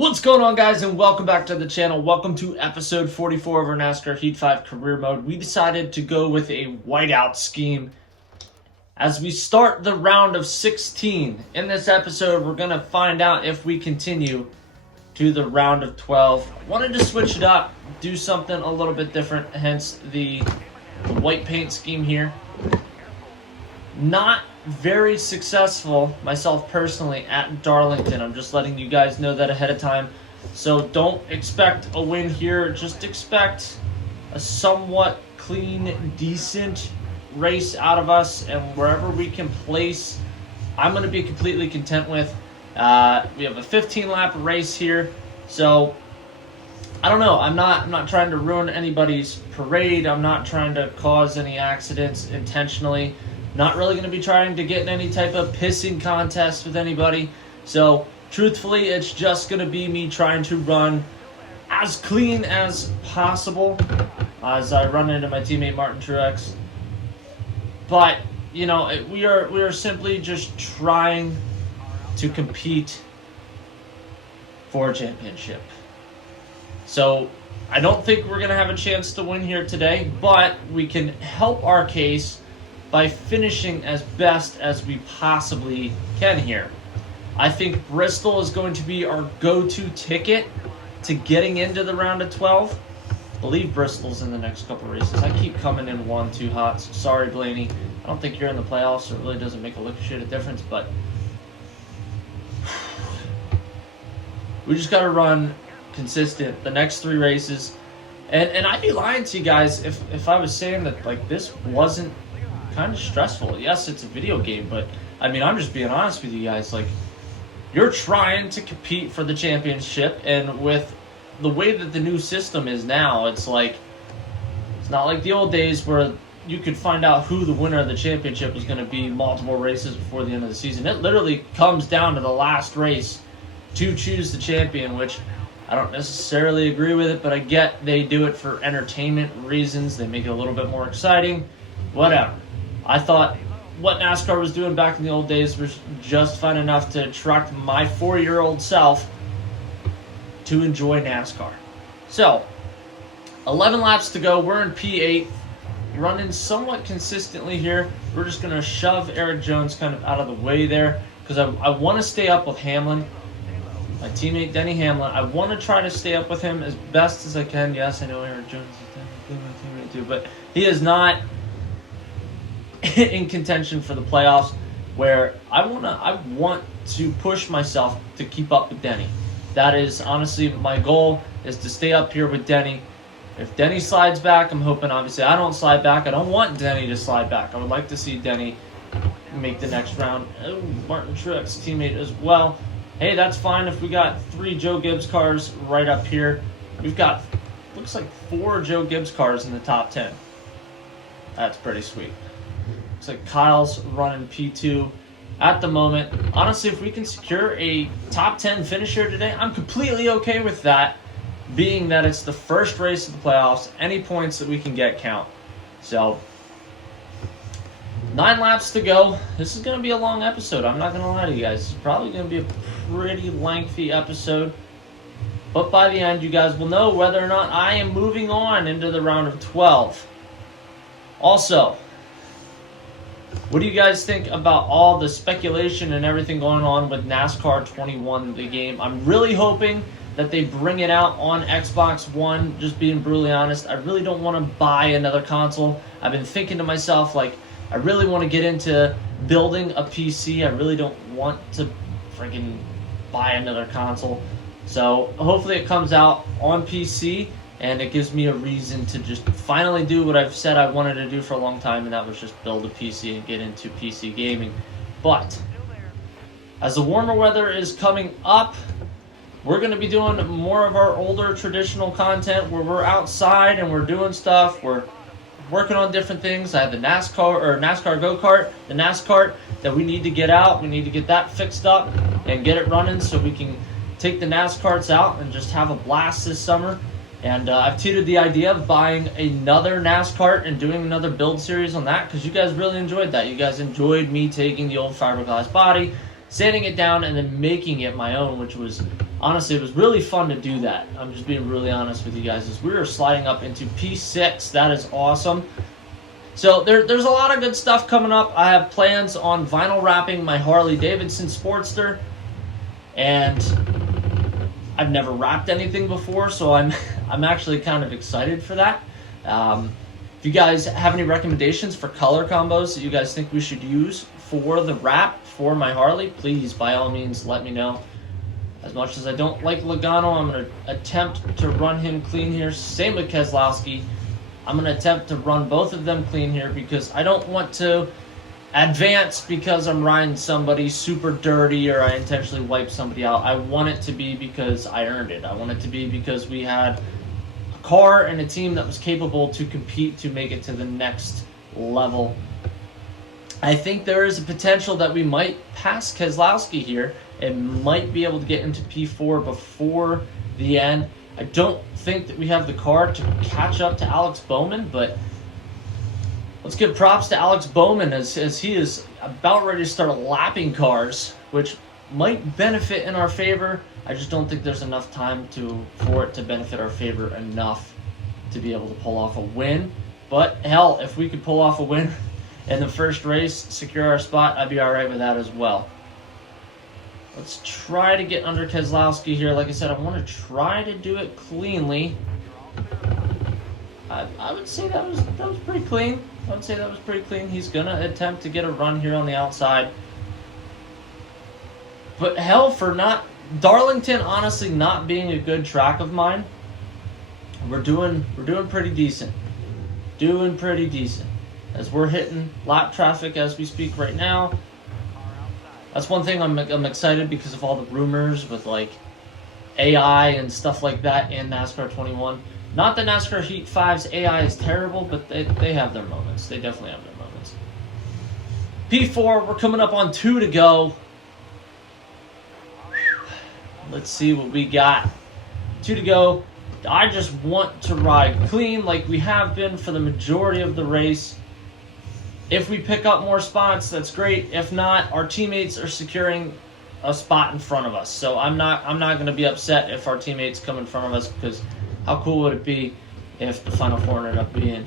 What's going on, guys, and welcome back to the channel. Welcome to episode 44 of our NASCAR Heat 5 career mode. We decided to go with a whiteout scheme as we start the round of 16. In this episode, we're going to find out if we continue to the round of 12. I wanted to switch it up, do something a little bit different, hence the white paint scheme here. Not very successful myself personally at Darlington. I'm just letting you guys know that ahead of time. So don't expect a win here. Just expect a somewhat clean, decent race out of us, and wherever we can place, I'm going to be completely content with. We have a 15-lap race here, so I don't know. I'm not trying to ruin anybody's parade. I'm not trying to cause any accidents intentionally. Not really going to be trying to get in any type of pissing contest with anybody. So, truthfully, it's just going to be me trying to run as clean as possible as I run into my teammate Martin Truex. But, you know, we are simply just trying to compete for a championship. So, I don't think we're going to have a chance to win here today, but we can help our case by finishing as best as we possibly can here. I think Bristol is going to be our go-to ticket to getting into the round of 12. I believe Bristol's in the next couple races. I keep coming in one too hot. So sorry, Blaney. I don't think you're in the playoffs, so it really doesn't make a lick of shit of difference, but we just got to run consistent the next three races. And I'd be lying to you guys if I was saying that like this wasn't kind of stressful. Yes, it's a video game, but I mean, I'm just being honest with you guys. Like, you're trying to compete for the championship, and with the way that the new system is now, it's like, it's not like the old days where you could find out who the winner of the championship was going to be multiple races before the end of the season. It literally comes down to the last race to choose the champion, which I don't necessarily agree with it, but I get they do it for entertainment reasons. They make it a little bit more exciting. Whatever. I thought what NASCAR was doing back in the old days was just fun enough to attract my 4-year-old self to enjoy NASCAR. So, 11 laps to go. We're in P8, running somewhat consistently here. We're just going to shove Eric Jones kind of out of the way there because I want to stay up with Hamlin, my teammate Denny Hamlin. I want to try to stay up with him as best as I can. Yes, I know Eric Jones is technically my teammate too, but he is not in contention for the playoffs, where I want to push myself to keep up with Denny. That is honestly my goal, is to stay up here with Denny. If Denny slides back, I'm hoping obviously I don't slide back. I don't want Denny to slide back. I would like to see Denny make the next round. Oh, Martin Truex teammate as well. Hey, that's fine if we got 3 Joe Gibbs cars right up here. We've got, looks like 4 Joe Gibbs cars in the top 10. That's pretty sweet. Looks like Kyle's running P2 at the moment. Honestly, if we can secure a top 10 finish here today, I'm completely okay with that, being that it's the first race of the playoffs. Any points that we can get count. So, 9 laps to go. This is going to be a long episode. I'm not going to lie to you guys. It's probably going to be a pretty lengthy episode. But by the end, you guys will know whether or not I am moving on into the round of 12. Also, what do you guys think about all the speculation and everything going on with NASCAR 21, the game? I'm really hoping that they bring it out on Xbox One, just being brutally honest. I really don't want to buy another console. I've been thinking to myself, like, I really want to get into building a PC. I really don't want to freaking buy another console. So hopefully it comes out on PC, and it gives me a reason to just finally do what I've said I wanted to do for a long time, and that was just build a PC and get into PC gaming. But as the warmer weather is coming up, we're going to be doing more of our older traditional content where we're outside and we're doing stuff. We're working on different things. I have the NASCAR go-kart, the NASCAR that we need to get out. We need to get that fixed up and get it running so we can take the NASCARs out and just have a blast this summer. And I've teetered the idea of buying another NASCAR and doing another build series on that because you guys really enjoyed that. You guys enjoyed me taking the old fiberglass body, sanding it down, and then making it my own, which was honestly, it was really fun to do that. I'm just being really honest with you guys. As we were sliding up into P6, that is awesome. So there's a lot of good stuff coming up. I have plans on vinyl wrapping my Harley Davidson Sportster, and I've never wrapped anything before, so I'm actually kind of excited for that. If you guys have any recommendations for color combos that you guys think we should use for the wrap for my Harley, please, by all means, let me know. As much as I don't like Logano, I'm going to attempt to run him clean here. Same with Keselowski. I'm going to attempt to run both of them clean here because I don't want to advance because I'm riding somebody super dirty or I intentionally wipe somebody out. I want it to be because I earned it. I want it to be because we had a car and a team that was capable to compete to make it to the next level. I think there is a potential that we might pass Keselowski here and might be able to get into P4 before the end. I don't think that we have the car to catch up to Alex Bowman, but let's give props to Alex Bowman as he is about ready to start lapping cars, which might benefit in our favor. I just don't think there's enough time for it to benefit our favor enough to be able to pull off a win. But hell, if we could pull off a win in the first race, secure our spot, I'd be all right with that as well. Let's try to get under Keselowski here. Like I said, I want to try to do it cleanly. I would say that was pretty clean. I would say that was pretty clean. He's going to attempt to get a run here on the outside. But hell, for not Darlington honestly not being a good track of mine, we're doing pretty decent. Doing pretty decent. As we're hitting lap traffic as we speak right now. That's one thing I'm excited because of all the rumors with like AI and stuff like that in NASCAR 21. Not that NASCAR Heat 5's AI is terrible, but they have their moments. They definitely have their moments. P4, we're coming up on 2 to go. Let's see what we got. 2 to go. I just want to ride clean like we have been for the majority of the race. If we pick up more spots, that's great. If not, our teammates are securing a spot in front of us. So I'm not going to be upset if our teammates come in front of us, because how cool would it be if the Final Four ended up being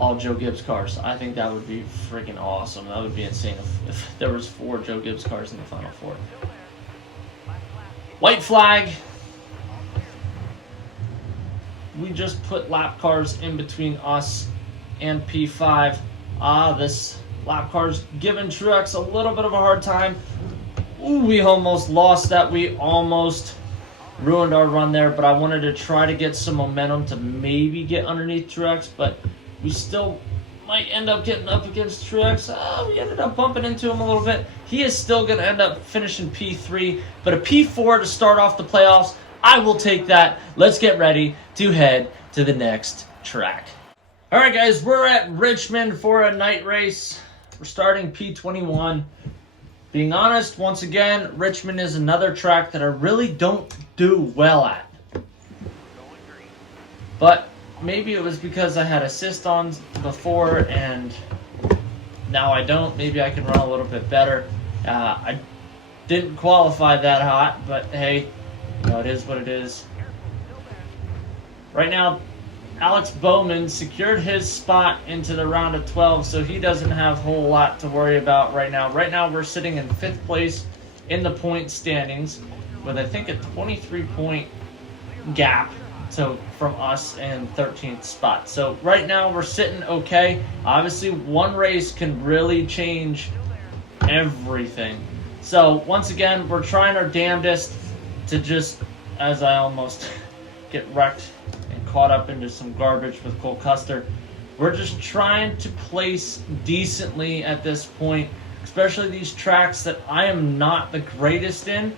all Joe Gibbs cars? I think that would be freaking awesome. That would be insane if there was 4 Joe Gibbs cars in the Final Four. White flag. We just put lap cars in between us and P5. This lap car's giving Truex a little bit of a hard time. Ooh, we almost lost that. We almost ruined our run there, but I wanted to try to get some momentum to maybe get underneath Truex, but we still might end up getting up against Truex. We ended up bumping into him a little bit. He is still going to end up finishing P3, but a P4 to start off the playoffs, I will take that. Let's get ready to head to the next track. All right, guys, we're at Richmond for a night race. We're starting P21. Being honest, once again, Richmond is another track that I really don't do well at. But maybe it was because I had assist on before and now I don't. Maybe I can run a little bit better. I didn't qualify that hot, but hey, it is what it is. Right now, Alex Bowman secured his spot into the round of 12, so he doesn't have a whole lot to worry about right now. Right now, we're sitting in 5th place in the point standings with, I think, a 23-point gap from us and 13th spot. So right now, we're sitting okay. Obviously, one race can really change everything. So once again, we're trying our damnedest to just, as I almost get wrecked and caught up into some garbage with Cole Custer, we're just trying to place decently at this point, especially these tracks that I am not the greatest in.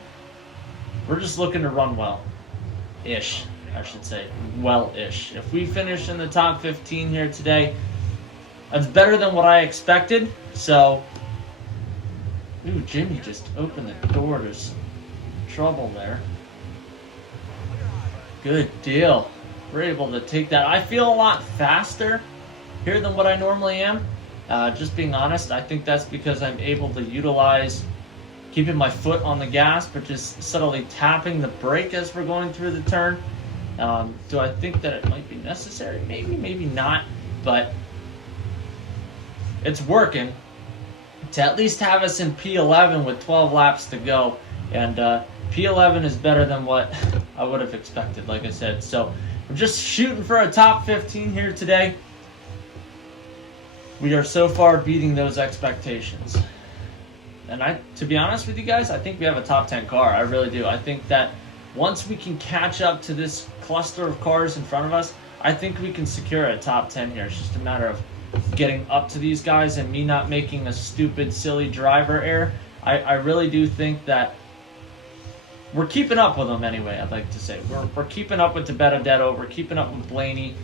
We're just looking to run well-ish, I should say. Well-ish. If we finish in the top 15 here today, that's better than what I expected. So, ooh, Jimmy just opened the door to some trouble there. Good deal. We're able to take that. I feel a lot faster here than what I normally am. Just being honest, I think that's because I'm able to utilize keeping my foot on the gas, but just subtly tapping the brake as we're going through the turn. Do I think that it might be necessary? Maybe, maybe not, but it's working to at least have us in P11 with 12 laps to go. And P11 is better than what I would have expected, like I said. So we're just shooting for a top 15 here today. We are so far beating those expectations. And to be honest with you guys, I think we have a top 10 car. I really do. I think that once we can catch up to this cluster of cars in front of us, I think we can secure a top 10 here. It's just a matter of getting up to these guys and me not making a stupid, silly driver error. I really do think that we're keeping up with them anyway, I'd like to say. We're keeping up with DiBenedetto. We're keeping up with Blaney.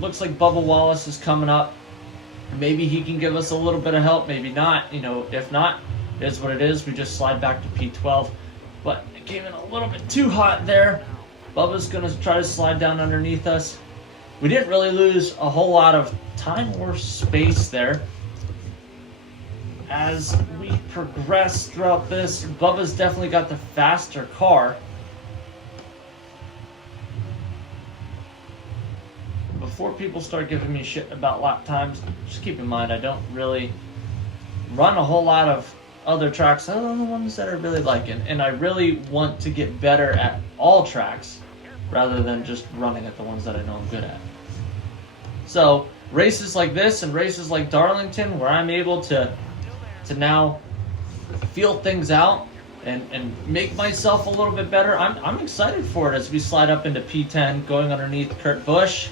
Looks like Bubba Wallace is coming up. Maybe he can give us a little bit of help, maybe not. You know, if not, it is what it is. We just slide back to P12. But it came in a little bit too hot there. Bubba's going to try to slide down underneath us. We didn't really lose a whole lot of time or space there. As we progress throughout this, Bubba's definitely got the faster car. Before people start giving me shit about lap times, just keep in mind I don't really run a whole lot of other tracks other than the ones that I really like. And I really want to get better at all tracks rather than just running at the ones that I know I'm good at. So races like this and races like Darlington, where I'm able to now feel things out and make myself a little bit better, I'm excited for it as we slide up into P10, going underneath Kurt Busch.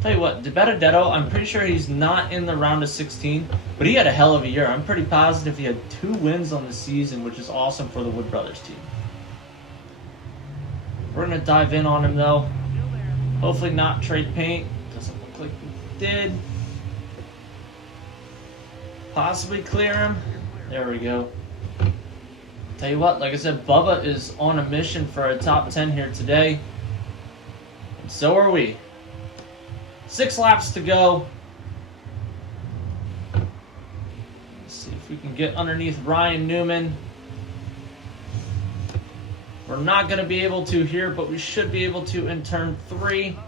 Tell you what, DiBenedetto, I'm pretty sure he's not in the round of 16, but he had a hell of a year. I'm pretty positive he had 2 wins on the season, which is awesome for the Wood Brothers team. We're going to dive in on him, though. Hopefully not trade paint. Doesn't look like we did. Possibly clear him. There we go. Tell you what, like I said, Bubba is on a mission for a top 10 here today. And so are we. 6 laps to go. Let's see if we can get underneath Ryan Newman. We're not going to be able to here, but we should be able to in turn 3.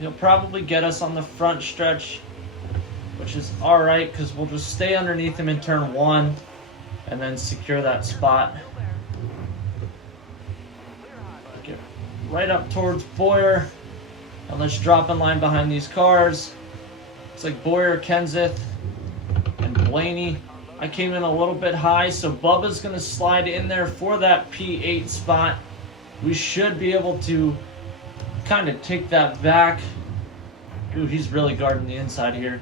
He'll probably get us on the front stretch, which is alright because we'll just stay underneath him in turn 1 and then secure that spot. Get right up towards Boyer. And let's drop in line behind these cars. It's like Boyer, Kenseth, and Blaney. I came in a little bit high, so Bubba's going to slide in there for that P8 spot. We should be able to kind of take that back. Ooh, he's really guarding the inside here.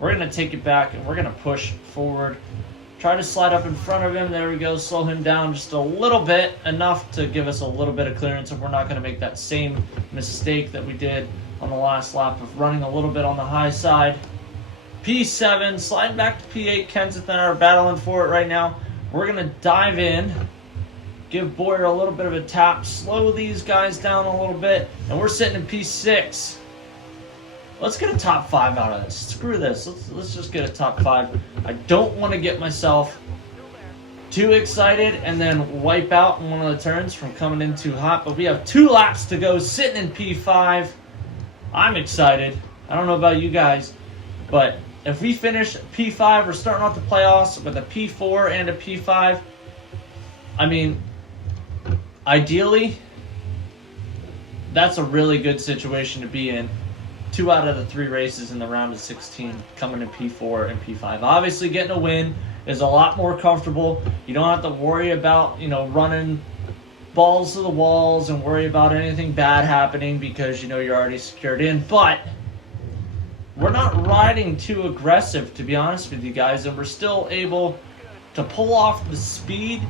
We're going to take it back, and we're going to push forward. Try to slide up in front of him. There we go. Slow him down just a little bit, enough to give us a little bit of clearance, and we're not going to make that same mistake that we did on the last lap of running a little bit on the high side. P7, sliding back to P8. Kenseth and I are battling for it right now. We're going to dive in, give Boyer a little bit of a tap, slow these guys down a little bit, and we're sitting in P6. Let's get a top 5 out of this. Screw this. Let's just get a top 5. I don't want to get myself too excited and then wipe out in one of the turns from coming in too hot. But we have 2 laps to go, sitting in P5. I'm excited. I don't know about you guys, but if we finish P5, we're starting off the playoffs with a P4 and a P5. I mean, ideally, that's a really good situation to be in. 2 out of the 3 races in the round of 16 coming in P4 and P5. Obviously, getting a win is a lot more comfortable. You don't have to worry about, running balls to the walls and worry about anything bad happening because, you're already secured in. But we're not riding too aggressive, to be honest with you guys, and we're still able to pull off the speed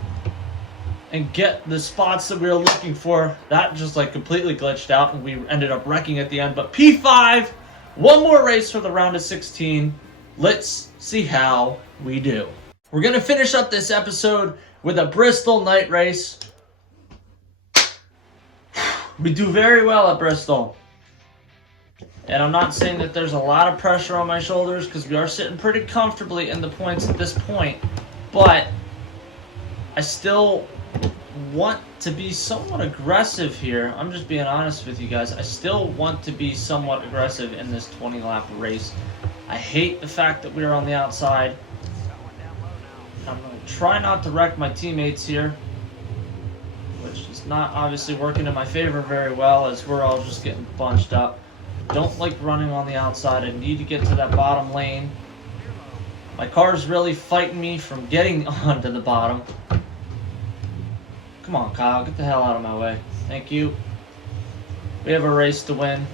and get the spots that we were looking for. That just completely glitched out and we ended up wrecking at the end. But P5, 1 more race for the round of 16. Let's see how we do. We're going to finish up this episode with a Bristol night race. We do very well at Bristol. And I'm not saying that there's a lot of pressure on my shoulders because we are sitting pretty comfortably in the points at this point. But I still want to be somewhat aggressive here. I'm just being honest with you guys. I still want to be somewhat aggressive in this 20-lap race. I hate the fact that we're on the outside. I'm going to try not to wreck my teammates here, which is not obviously working in my favor very well as we're all just getting bunched up. Don't like running on the outside. I need to get to that bottom lane. My car's really fighting me from getting onto the bottom. Come on, Kyle. Get the hell out of my way. Thank you. We have a race to win.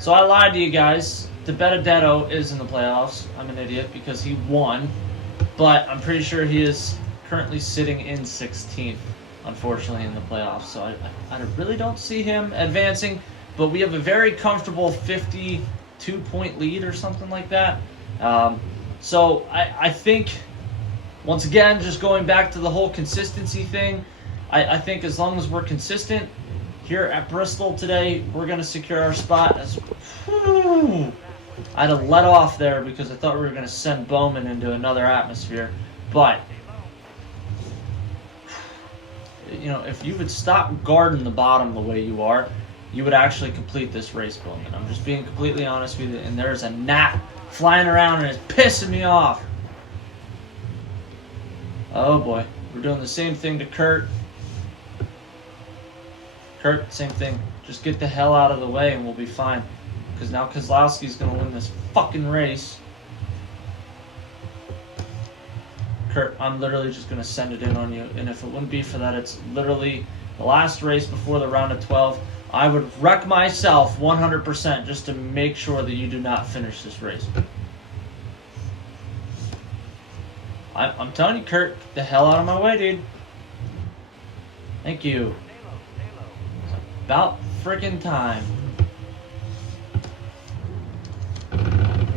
So I lied to you guys. De Benedetto is in the playoffs. I'm an idiot because he won. But I'm pretty sure he is currently sitting in 16th, unfortunately, in the playoffs. So I really don't see him advancing. But we have a very comfortable 52-point lead or something like that. So I think, once again, just going back to the whole consistency thing, I think as long as we're consistent here at Bristol today, we're going to secure our spot. I had to let off there because I thought we were going to send Bowman into another atmosphere. But, you know, if you would stop guarding the bottom the way you are, you would actually complete this race, Bowman. I'm just being completely honest with you. And there's a gnat flying around and it's pissing me off. Oh boy, we're doing the same thing to Kurt. Kurt, same thing. Just get the hell out of the way and we'll be fine. Because now Kozlowski's going to win this fucking race. Kurt, I'm literally just going to send it in on you. And if it wouldn't be for that, it's literally the last race before the round of 12. I would wreck myself 100% just to make sure that you do not finish this race. I'm telling you, Kurt, get the hell out of my way, dude. Thank you. It's about freaking time.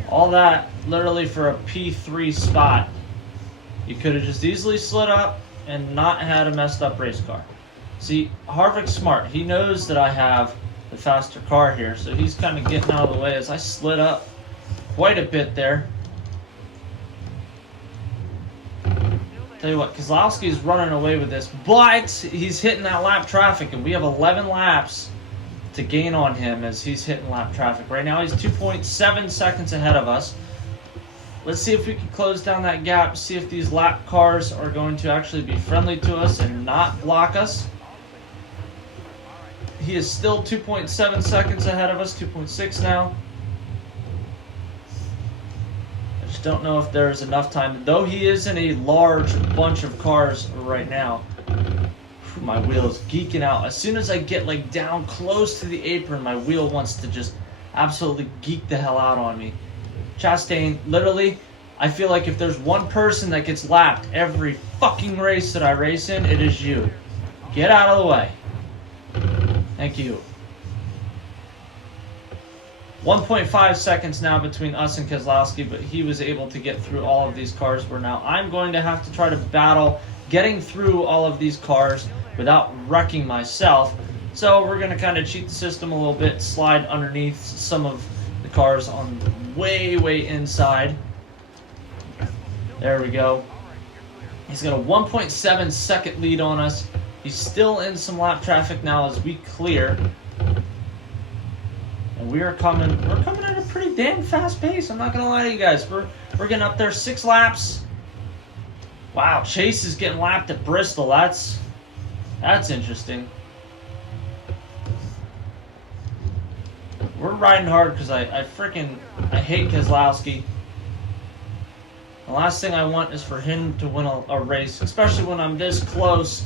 All that literally for a P3 spot. You could have just easily slid up and not had a messed up race car. See, Harvick's smart. He knows that I have the faster car here, so he's kind of getting out of the way as I slid up quite a bit there. Tell you what, Kozlowski's running away with this, but he's hitting that lap traffic, and we have 11 laps to gain on him as he's hitting lap traffic. Right now, he's 2.7 seconds ahead of us. Let's see if we can close down that gap, see if these lap cars are going to actually be friendly to us and not block us. He is still 2.7 seconds ahead of us, 2.6 now. I just don't know if there's enough time. Though he is in a large bunch of cars right now. My wheel is geeking out. As soon as I get like down close to the apron, my wheel wants to just absolutely geek the hell out on me. Chastain, literally, I feel like if there's one person that gets lapped every fucking race that I race in, it is you. Get out of the way. Thank you. 1.5 seconds now between us and Keselowski, but he was able to get through all of these cars where now I'm going to have to try to battle getting through all of these cars without wrecking myself. So we're going to kind of cheat the system a little bit, slide underneath some of the cars on way inside. There we go. He's got a 1.7 second lead on us. He's still in some lap traffic now as we clear. And we're coming at a pretty damn fast pace. I'm not going to lie to you guys. We're getting up there 6 laps. Wow, Chase is getting lapped at Bristol. That's interesting. We're riding hard because I hate Keselowski. The last thing I want is for him to win a race, especially when I'm this close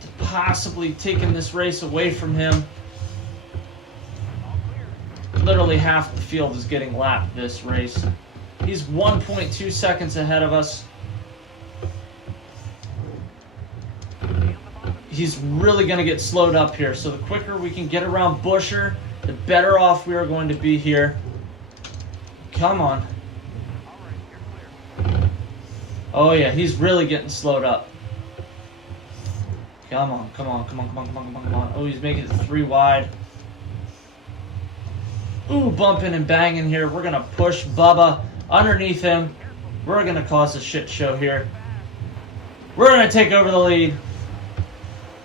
to possibly taking this race away from him. Literally half the field is getting lapped this race. He's 1.2 seconds ahead of us. He's really going to get slowed up here, so the quicker we can get around Buescher, the better off we are going to be here. Come on. Oh yeah, he's really getting slowed up. Come on. Oh, he's making it 3 wide. Ooh, bumping and banging here. We're going to push Bubba underneath him. We're going to cause a shit show here. We're going to take over the lead.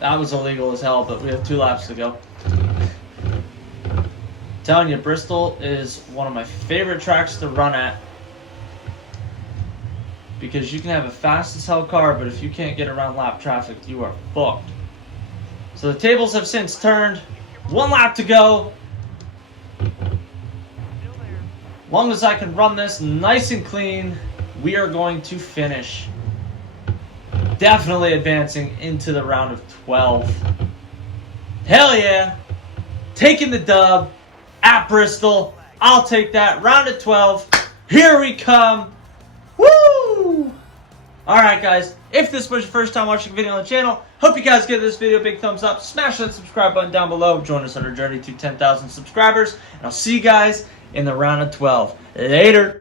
That was illegal as hell, but we have 2 laps to go. Telling you, Bristol is one of my favorite tracks to run at. Because you can have a fast as hell car, but if you can't get around lap traffic, you are fucked. So the tables have since turned. 1 lap to go. Long as I can run this nice and clean, we are going to finish. Definitely advancing into the round of 12. Hell yeah. Taking the dub at Bristol. I'll take that. Round of 12. Here we come. Woo! Alright guys, if this was your first time watching a video on the channel, hope you guys give this video a big thumbs up. Smash that subscribe button down below. Join us on our journey to 10,000 subscribers. And I'll see you guys in the round of 12. Later.